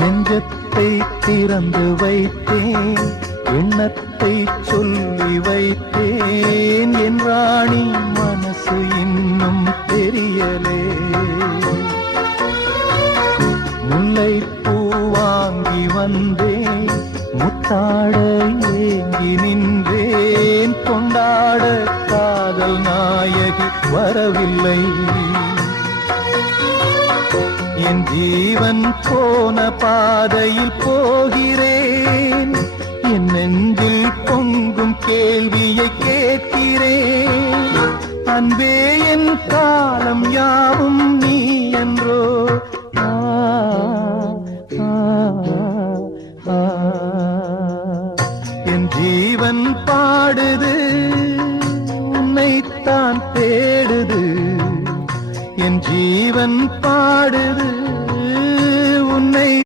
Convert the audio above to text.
நெஞ்சத்தை திறந்து வைத்தேன், எண்ணத்தை சொல்லி வைத்தேன், என் ராணி மனசு இன்னும் தெரியலே. முல்லைப்பூ வாங்கி வந்தேன், முத்தாட ஏங்கி நின்றேன், கொண்டாட காதல் நாயகி வரவில்லை. என் ஜீவன் போன பாதையில் போகிறேன், என் நெஞ்சில் பொங்கும் கேள்வியை கேட்கிறேன். அன்பே என் காலம் யாவும் நீ என்றோ. என் ஜீவன் பாடுது, உன்னைத்தான் தேடுது. என் ஜீவன்